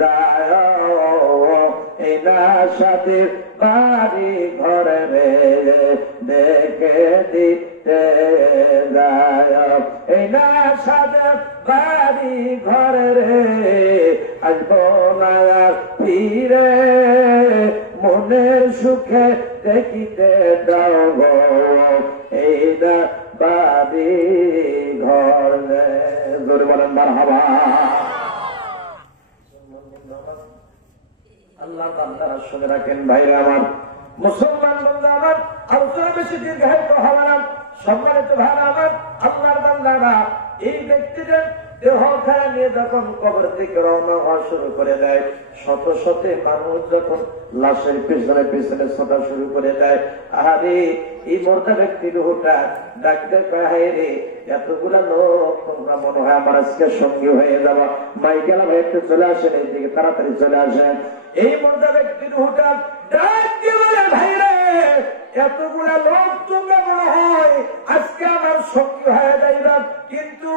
যায় এই নাশাদের বাড়ি ঘরে রে দেখে দিতে যায় এই নাশাদের বাড়ি ঘরে রে আসবো না ফিরে মনের সুখে দেখিতে দাও গো এই না বাড়ি ঘর জোরে বলেন মারহাবা। আল্লাহ বান্দারা শুনে রাখেন ভাইরা আমার, মুসলমান বান্দা আমার, আলোচনা বেশি দীর্ঘায়িত হবে না। সম্মানিত ভাইরা আমার, আল্লাহর বান্দারা, এই ব্যক্তিদের দেহ খায়া নিয়ে যখন কবর থেকে রওনা হওয়া শুরু করে দেয়, শত শত মানুষ যখন লাশের পেছনে পেছনে ছোটা শুরু করে দেয়, আরে এই মর্দা ব্যক্তির রুহটা ডাকতে পায় রে এতগুলা লোক তোমরা মনে হয় আমার আজকে সঙ্গী হয়ে যাবা, মাই গেলাম ভাই একটু চলে আসেন এই দিকে, তাড়াতাড়ি চলে আসেন। এই মর্দা ব্যক্তির রুহটা ডাকতে বলে ভাই রে এতগুলা লোক তোমরা মনে হয় আজকে আমার সঙ্গী হয়ে যাইবা, কিন্তু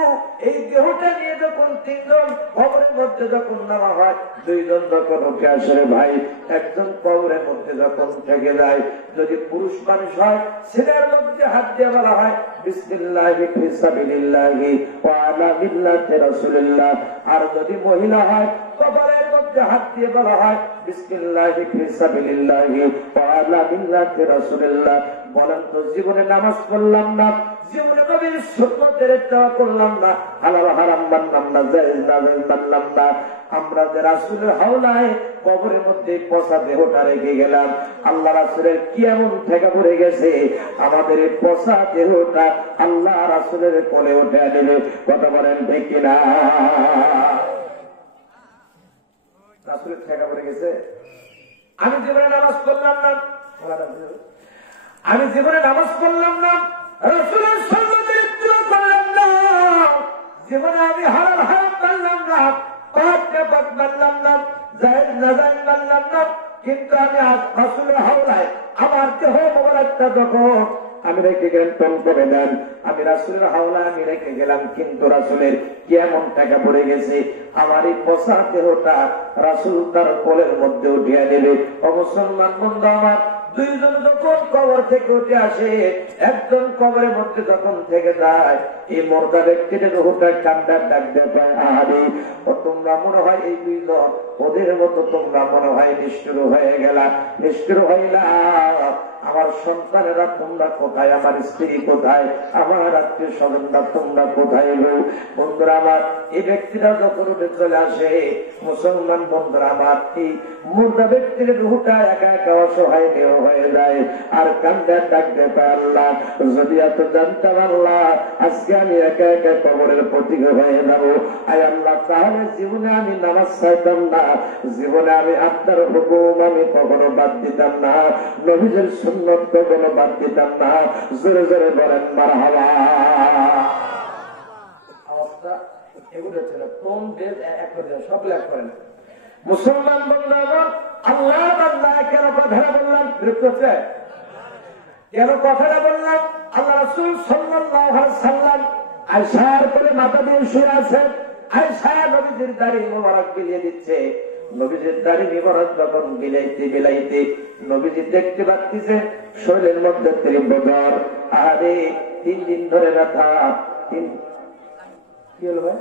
এই দেহটা নিয়ে যখন তিনজন কবরের মধ্যে যখন নামা হয়, দুইজন যখন উঠে আসে রে ভাই, একজন কবরের মধ্যে যখন থেকে যায়, যদি পুরুষ মানুষ হয় ছেলের মধ্যে হাত দিয়ে বলা হয় বিসমিল্লাহি ফি সাবিলিল্লাহি ওয়া আলা মিল্লাতি রাসূলিল্লাহ, আর যদি মহিলা হয় কবরের মধ্যে হাত দিয়ে বলা হয় বিসমিল্লাহি ফি সাবিলিল্লাহি ওয়া আলা মিল্লাতি রাসূলিল্লাহ। বলেন তো জীবনে নামাজ পড়লাম না, জীবনে নবীর সুন্নতের ইত্তেবা করলাম না, হালাল হারাম মানলাম না, জায়েজ নাজায়েজ মানলাম না, আমরা যে রাসূলের হাওলায় কবরের মধ্যে পচা দেহটা রেখে গেলাম, আল্লাহ রাসূলের কি এমন ঠেকা পড়ে গেছে আমাদের এই পচা দেহটা আল্লাহ রাসূলের কোলে উঠে আনবে? কথা বলেন ঠিক কিনা? রাসূলের ঠেকা পড়ে গেছে। আমি জীবনে নামাজ পড়লাম না, আমি জীবনে নামাজ পড়লাম না, রাসূলের সুন্নতের ইত্তেবা করলাম না, জীবনে আমি হালাল হারাম মানলাম না, পাপ পাপ মানলাম না, জায়েজ নাজায়েজ মানলাম না, কিন্তু আমি রাসূলের হাওলায় আমার দেহ মোবারকটা যখন আমি রেখে গেলাম, টন করে দেন, আমি রাসূলের হাওলায় আমি রেখে গেলাম, কিন্তু রাসূলের কেমন টাকা পড়ে গেছে আমার এই পচা দেহটা রাসূল তার কোলের মধ্যে উঠিয়ে নেবে। ও মুসলমান বন্ধু আমার, দুইজন যখন কবর থেকে উঠে আসে, একজন কবরের মধ্যে যখন থেকে যায়, এই মর্দা ব্যক্তির রূহটা কান্দার ডাক দেয়, আরে ও তোমরা মনে হয় এই দুইজন ওদের মতো তোমরা মনে হয় নিষ্ঠুর হয়ে গেলা, নিষ্ঠুর হইলা, আমার সন্তানেরা তোমরা কোথায়, আমার স্ত্রী কোথায়, আমার আত্মীয় স্বজনরা তোমরা কোথায়? বন্ধুরা আমার, এই ব্যক্তিরা যখন উঠে চলে আসে, মুসলমান বন্ধুরা আমার, এই মুর্দা ব্যক্তির রূহটা একা একা অসহায় দেহ হয়ে যায়, আর কান্দার ডাকতে পায়, আল্লাহ যদি এত জানতাম আল্লাহ আজকে আমি একা একা কবরের প্রতীক হয়ে যাবো, আয় আল্লাহ তাহলে জীবনে আমি নামাজ ছাড়তাম না, জীবনে আমি আপনার হুকুম আমি কখনো বাদ দিতাম না, নবীদের সুন্নত কখনো বাদ দিতাম না। জোরে জোরে বলেন মারহাবা। অবস্থা এগুলো ছিল কোন দেশ এক করে সব লেখ করেন। মুসলমান বন্ধু আমার, আল্লাহ বান্দা কেন কথাটা বললাম? বিরক্ত হচ্ছে কেন কথাটা বললাম? আল্লাহ রাসূল সাল্লাল্লাহু আলাইহি সাল্লাম আয়েশার কোলে মাথা দিয়ে শুয়ে আছেন, আয়েশা নবীজির দাড়ি মোবারক বিলিয়ে দিচ্ছে, নবীজির দাড়ি মোবারক যখন বিলাইতে বিলাইতে নবীজি দেখতে পাচ্ছেন শরীরের মধ্যে তীব্র জ্বর, আরে 3 দিন ধরে ব্যথা। কি হলো ভাই?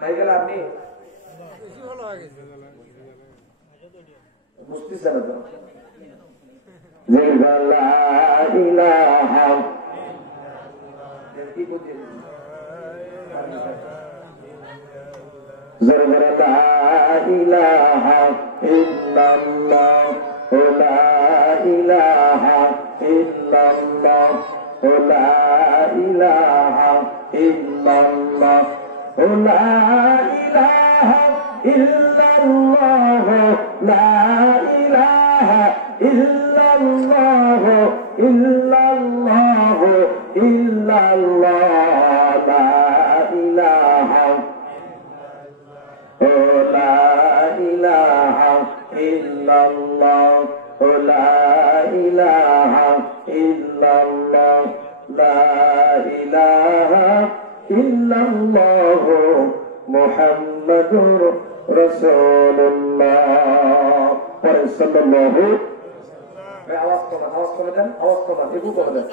ভাই গেল আপনি বুঝতেছেন তো? কি বুঝছেন? মুহাম্মাদুর রাসূলুল্লাহ। পরে সাল্লাল্লাহু আওয়াজ করে দেন, একটু করে দেন।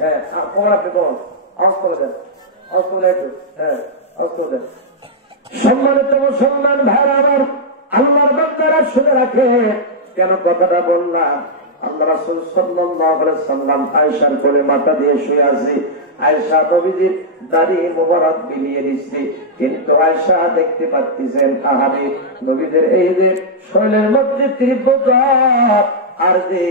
হ্যাঁ, কবর আপনি করুন, আওয়াজ করে দেন, আওয়াজ করে একটু, হ্যাঁ, আওয়াজ করে দেন। সম্মানিত মুসলমান ভাইরা আমার, আল্লাহর বান্দারা শুনে রাখে, কেন কথাটা বললাম? আল্লাহ রাসূল সাল্লাল্লাহু আলাইহি সাল্লাম আয়েশার কোলে মাথা দিয়ে শুয়ে আছে। আয়েশা নবীজির দাড়ি মোবারক বিলিয়ে দিচ্ছে, কিন্তু আয়েশা দেখতে পাচ্ছেন আহারে নবীদের এই যে শরীরের মধ্যে তীব্র জ্বর, আর যে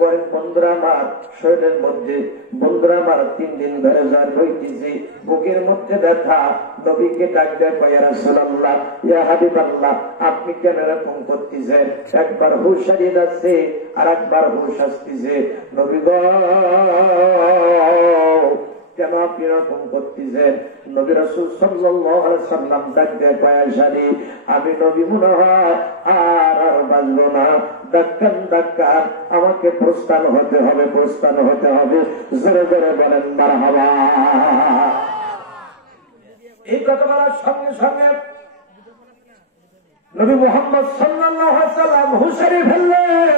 গরিব বন্ধুরা আমার শরীরের মধ্যে বন্ধুরা আমার 3 দিন ধরে জ্বর হইতেছে, বুকের মধ্যে ব্যথা। নবীকে ডাক দেয়, ইয়া রাসূলুল্লাহ, ইয়া হাবিবাল্লাহ, আপনি কেন এরকম করতেছেন? একবার হুঁশ হারিয়ে যাচ্ছে আর একবার হুঁশ আসতেছে। নবী গো, কেন আপনি এরকম করতেছেন? নবী রাসূল সাল্লাল্লাহু আলাইহি সাল্লাম ডাক দেয়, আয়েশা রে, আমি নবী মনে হয় আর বাঁচবো না, ডাক্কান আমাকে প্রস্থান হতে হবে, প্রস্থান হতে হবে। জোরে জোরে বলেন মারহাবা। এই কথা বলার সঙ্গে সঙ্গে নবী মুহাম্মদ সাল্লাল্লাহু আলাইহি সাল্লাম হুঁশিয়ারি ফেললেন।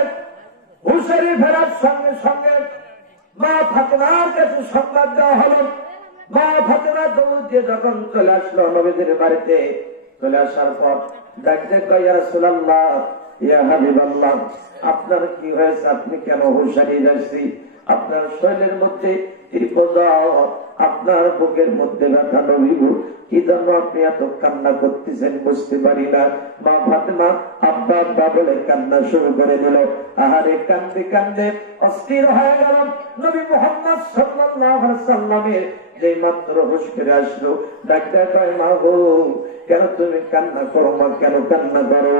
হুঁশিয়ারি ফেরার সঙ্গে সঙ্গে মা ফাতেমার কাছে সংবাদ দেওয়া হলো। মা ফাতেমা দৌড় দিয়ে যখন চলে আসলো নবীদের বাড়িতে, চলে আসার পর ডাকতে কয়, ইয়া রাসূলুল্লাহ, ইয়া হাবিবাল্লাহ, আপনার কি হয়েছে? আপনি কেন হুঁশ হারিয়ে যাচ্ছি? আপনার শরীরের মধ্যে তীব্র জ্বর, আপনার বুকের মধ্যে ব্যথা। নবী গো, কি জন্য আপনি এত কান্না করতেছেন বুঝতে পারি না। মা ফাতেমা আব্বা আব্বা বলে কান্না শুরু করে দিল। আহারে কান্দে কান্দে অস্থির হয়ে গেল। নবী মুহাম্মদ সাল্লাল্লাহু আলাইহি সাল্লামের যে মাত্র হুঁশ ফিরে আসলো, ডাক্তার কয়, মা গো, কেন তুমি কান্না করো? মা, কেন কান্না করো?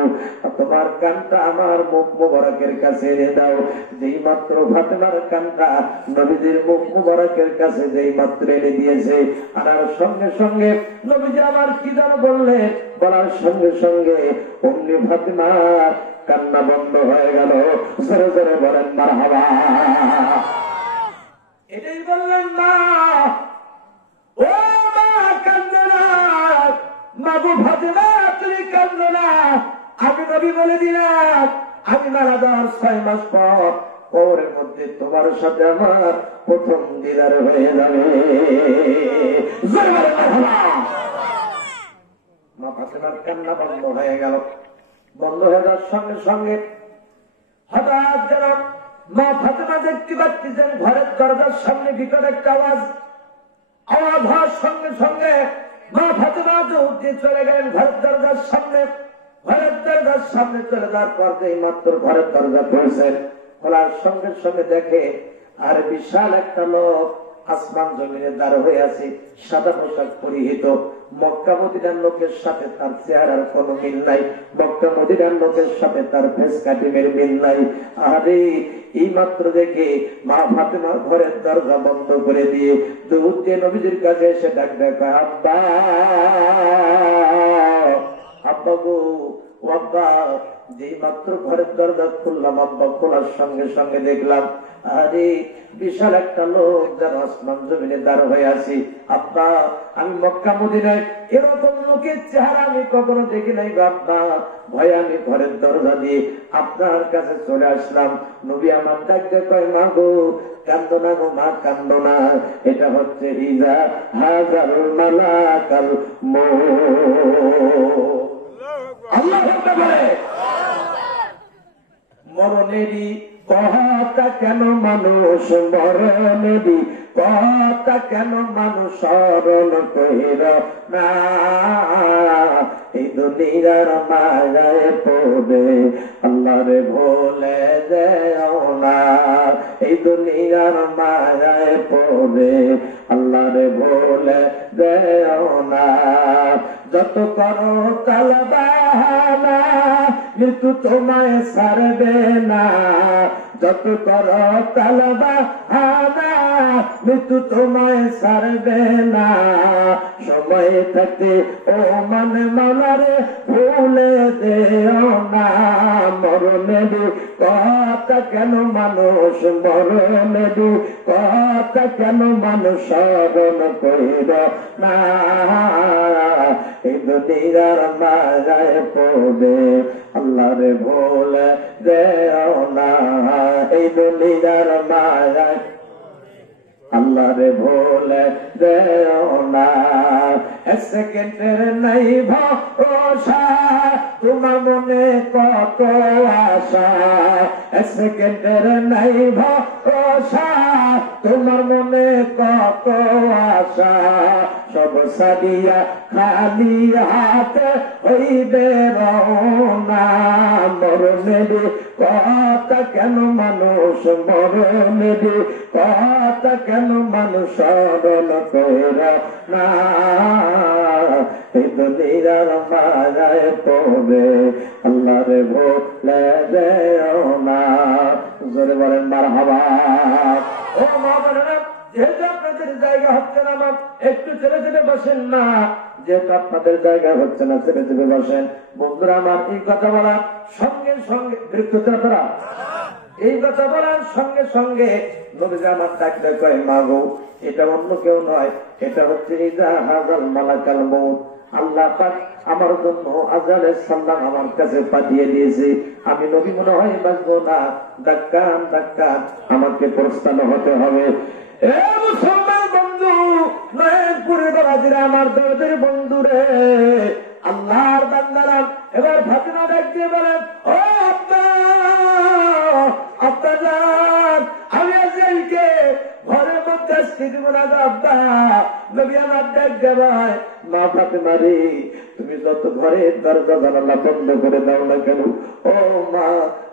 তোমার কানটা আমার মুখ মুবারকের কাছে এনে দাও। যেই মাত্র ফাতেমার কানটা নবীজির মুখ মুবারকের কাছে যেই মাত্র এনে দিয়েছে, আনার সঙ্গে সঙ্গে নবীজি আমার কি যেন বললেন, বলার সঙ্গে সঙ্গে অমনি ফাতেমার কান্না বন্ধ হয়ে গেল। জোরে জোরে বলেন মারহাবা। এটাই বললেন, মা, ও মা, কান্দো না, মাগো ফাতেমা, তুমি কান্দো না। আমি নবী বলে দিলাম, আমি মারা যাওয়ার 6 মাস পর কবরের মধ্যে তোমার সাথে আমার প্রথম দিদার হয়ে যাবে। মা ফাতেমার কান্না বন্ধ হয়ে গেল। বন্ধ হয়ে যাওয়ার সঙ্গে সঙ্গে হঠাৎ যেন মা ফাতেমা দেখতে পাচ্ছেন ঘরের দরজার সামনে বিকট একটা আওয়াজ। আওয়াজ হওয়ার সঙ্গে সঙ্গে মা ফাতেমা দৌড় দিয়ে চলে গেলেন ঘরের দরজার সামনে। ঘরের দরজার সামনে চলে যাওয়ার পর এই মাত্র ঘরের দরজা খুলছেন, খোলার সঙ্গে সঙ্গে দেখে আর বিশাল একটা লোক আসমান জমিনে দাঁড় হয়ে আছে, সাদা পোশাক পরিহিত। মক্কা মদিনার লোকের সাথে তার চেহারার কোন মিল নাই, মক্কা মদিনার লোকের সাথে তার ফেস কাটিংয়ের মিল নাই। আরে এই মাত্র দেখে মা ফাতেমার ঘরের দরজা বন্ধ করে দিয়ে দৌড় দিয়ে নবীজির কাছে এসে ডাক দেয়, আব্বা, আব্বা গো, আব্বা। যেই মাত্র ঘরের দরজা খুললাম, আব্বা, খোলার সঙ্গে সঙ্গে দেখলাম আরে বিশাল একটা লোক যারা আসমান জমিনে দাঁড় হয়ে আছি। আব্বা, আমি মক্কা মদিনায় এরকম লোকের চেহারা আমি কখনো দেখি নাই আব্বা। ভয় আমি ঘরের দরজা দিয়ে আপনার কাছে চলে আসলাম। নবী আমার ডাকতে কয়, মা গো, কান্দো না গো মা, কান্দো না। এটা হচ্ছে ইজা হাজারুল মালাকাল মউত। আল্লাহ বলে, মরণেরই কথা কেন মানুষ, মরণেরই কথা কেন মানুষ স্মরণ কইর না। এই দুনিয়ার মায়ায় পড়ে আল্লাহরে ভুলে যেও না। এই দুনিয়ার মায়ায় পড়ে আল্লাহরে ভুলে যেও না। যত করো কালবাহানা, মৃত্যু তোমায় ছাড়বে না। যত করো কালবাহানা, মৃত্যু তোমায় ছাড়বে না। সময় থাকতে ও মনে মানারে ভুলে দেও না। মরণের কথা কথা কেন মানুষ মরণে দু কথা কেন মানুষ স্মরণ করিল না এই দুনিয়ার মায়ায় পড়ে আল্লাহরে ভুলে দেও না এই দুনিয়ার মায়ায় আল্লাহরে ভুলে দেও না এক সেকেন্ডের নাই ভরসা তোমার মনে কত আশা এক সেকেন্ডের নাই ভরসা তোমার মনে কত আশা সব সারিয়া খালি হাতে হইবে রওনা মরণের কথা কেন মানুষ মরণের কথা কেন মানুষ স্মরণ কইরা না এই দুনিয়ার মায়ায় পড়ে আল্লাহরে ভুলে দেও না জোরে বলেন মারহাবা। ও মা বোনেরা, যেহেতু আপনাদের জায়গা হচ্ছে না মা, একটু ছেড়ে ছেড়ে বসেন না। যেহেতু আপনাদের জায়গা হচ্ছে না, ছেড়ে ছেড়ে বসেন। বন্ধুরা আমার, এই কথা বলার সঙ্গে সঙ্গে বৃক্ষরা এই কথা বলার সঙ্গে সঙ্গে নবীজি আমার ডাকতে কয় মা গো, এটা অন্য কেউ নয়, এটা হচ্ছে ইজা হাজাল মালাকাল মউত। আল্লাহ পাক আমার জন্য আজরাইল সাল্লাম আমার কাছে পাঠিয়ে দিয়েছে। আমি নবী মনে হয় বাঁচবো না, ডাক্কান ডাক্কান আমাকে প্রস্থান হতে হবে। এ মুসলমান বন্ধু, নয়নপুরের বাবাজিরা, আমার দরদের বন্ধু রে, আল্লাহর বান্দারা, এবার ফাতিমা ডাক দিয়ে বলেন, ও আব্বা আব্বা জান, আমি আজরাইলকে ঘরের মধ্যে আসতে দিব না আব্বা। নবী আমার ডাক দেবায়, মা ফাতিমা রে, তুমি যত ঘরের দরজা জানালা বন্ধ করে দাও না কেন, ও মা,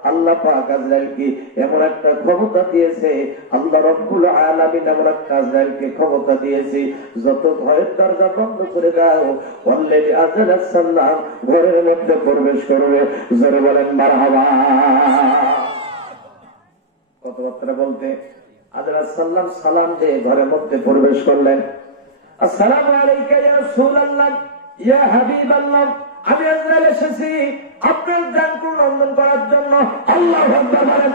আল্লাহ পাক আজরাইলকে এমন একটা ক্ষমতা দিয়েছে, আল্লাহ রব্বুল আলামিন এমন একটা আজরাইলকে ক্ষমতা দিয়েছে, যত ঘরের দরজা বন্ধ করে দাও অলরেডি আজরাইল সাল্লাম ঘরের মধ্যে প্রবেশ করবে। জোরে বলেন মারহাবা। কথাবার্তা বলতে আজরাইল সাল্লাম সালাম দিয়ে ঘরের মধ্যে প্রবেশ করলেন। আসসালামু আলাইকা ইয়া রাসূলুল্লাহ, ইয়া হাবিবাল্লাহ, আমি আজরাইল এসেছি আপনার জানকে লঙ্ঘন করার জন্য। আল্লাহু আকবার বলেন।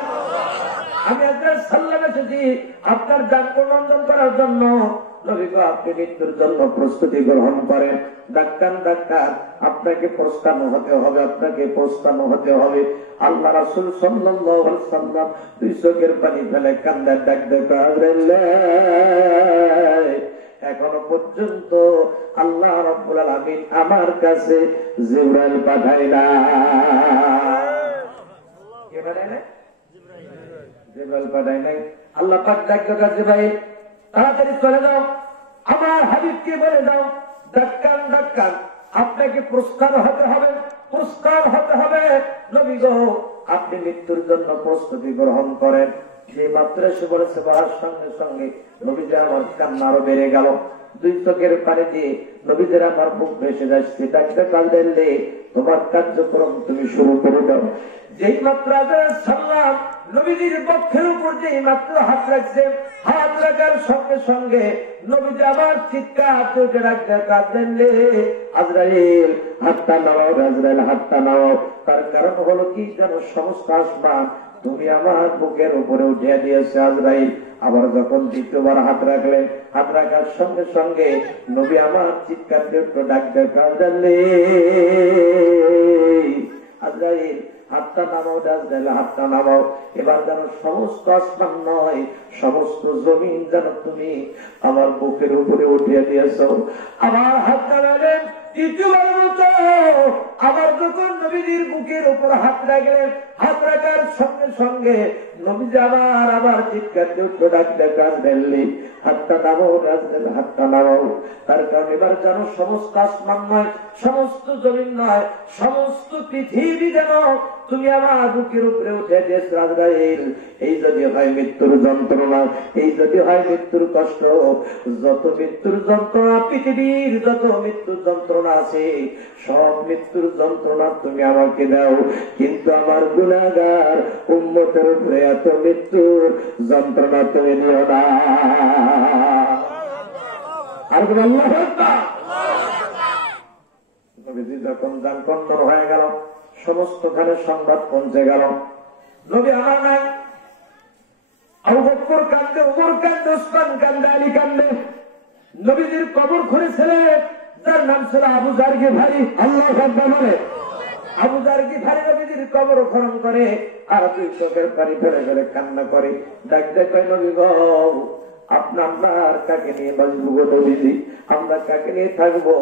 আমি আজরাইল সাল্লাম এসেছি আপনার জানকে লঙ্ঘন করার জন্য। নবী গো, আপনি মৃত্যুর জন্য প্রস্তুতি গ্রহণ করেন। ডাক্তার ডাক্তার, আপনাকে প্রস্থান হতে হবে, আপনাকে প্রস্থান হতে হবে। আল্লাহ রাসূল সাল্লাল্লাহু আলাইহি ওয়াসাল্লাম দুই চোখের পানি ফেলে কান্দে ডাক দেয়, এখনো পর্যন্ত আল্লাহ রাব্বুল আলামিন আমার কাছে জিবরাইল পাঠায় না। কে পাঠায় না? জিবরাইল পাঠায় নাই। আল্লাহ পাক ডাক দেয়, জিবরাইল তাড়াতাড়ি চলে যাও, আমার হাবিবকে বলে দাও, ডাক্কান ডাক্কান আপনাকে প্রস্থান হতে হবে, প্রস্থান হতে হবে। নবী গো, আপনি মৃত্যুর জন্য প্রস্তুতি গ্রহণ করেন। যে মাত্র এসে বলেছে, বলার সঙ্গে সঙ্গে নবীজি আমার কান্না আরো বেড়ে গেল। দুই চোখের পানি দিয়ে নবীদের আমার বুক ভেসে যাচ্ছে। ডাকতে পারলেন, তোমার কার্যক্রম তুমি শুরু করে দাও। যেই মাত্র আজরাইল সাল্লাম নবীজির পক্ষের উপর যেই মাত্র হাত রাখছে, হাত রাখার সঙ্গে সঙ্গে নবীজি আবার চিৎকার করে ডাকতে পারলেন, আজরাইল হাতটা নামাও, আজরাইল হাতটা নামাও। তার কারণ হলো কি জানো, সমস্ত আসমান তুমি আমার বুকের উপরে উঠিয়ে দিয়েছে আজরাইল। আবার যখন দ্বিতীয়বার হাত রাখলেন, হাত রাখার সঙ্গে সঙ্গে নবী আমার চিৎকার দিয়ে ডাকতে পারলেন, আজরাইল হাতটা নামাও, আজরাইল হাতটা নামাও। এবার যেন সমস্ত আসমান নয়, সমস্ত জমিন যেন তুমি আমার বুকের উপরে উঠিয়ে দিয়েছ। আমার হাত নামালেন দ্বিতীয়বার মতো। আবার যখন নবীজির বুকের উপর হাত রাখলেন, হাত রাখার সঙ্গে সঙ্গে নবীজি আবার চিৎকার দিয়ে ডাকতে পারলেন, হাতটা নামাও, আজরাইল হাতটা নামাও। তার কারণ এবার যেন সমস্ত আসমান নয়, সমস্ত জমিন নয়, সমস্ত পৃথিবী যেন তুমি আমার বুকের উপরে উঠে দিয়েছ আজরাইল। এই যদি হয় মৃত্যুর যন্ত্রণা, এই যদি হয় মৃত্যুর কষ্ট, যত মৃত্যুর যন্ত্রণা পৃথিবীর যত মৃত্যুর যন্ত্রণা আছে, সব মৃত্যুর যন্ত্রণা তুমি আমাকে দাও, কিন্তু আমার গুনাহগার উম্মতের উপরে এত মৃত্যুর যন্ত্রণা তুমি নিও না। আর আল্লাহু আকবার। নবীজি যখন জান কন্দন হয়ে গেল, সমস্তখানে সংবাদ পৌঁছে গেল, নবী আমার নাই, বকর কান্দে, উমর কান্দে, ওসমান কান্দে, আলী কান্দে। নবীজির কবর খুঁড়েছিলেন যার নাম ছিল আবু জার গিফারি। আল্লাহু আকবার বলে। আবু জার গিফারি নবীজির কবর খনন করে আর দুই চোখের পানি ফেলে ফেলে কান্না করে, ডাকতে কয় নবী গো, আপনার কাকে নিয়ে বাঁচবো গো নবীজি, আমরা কাকে নিয়ে থাকবো,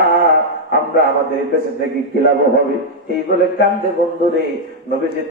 আর আমরা আমাদের কাছে থেকে কি লাভ হবে, এই বলে কান্দে বন্ধুরে। নবীজি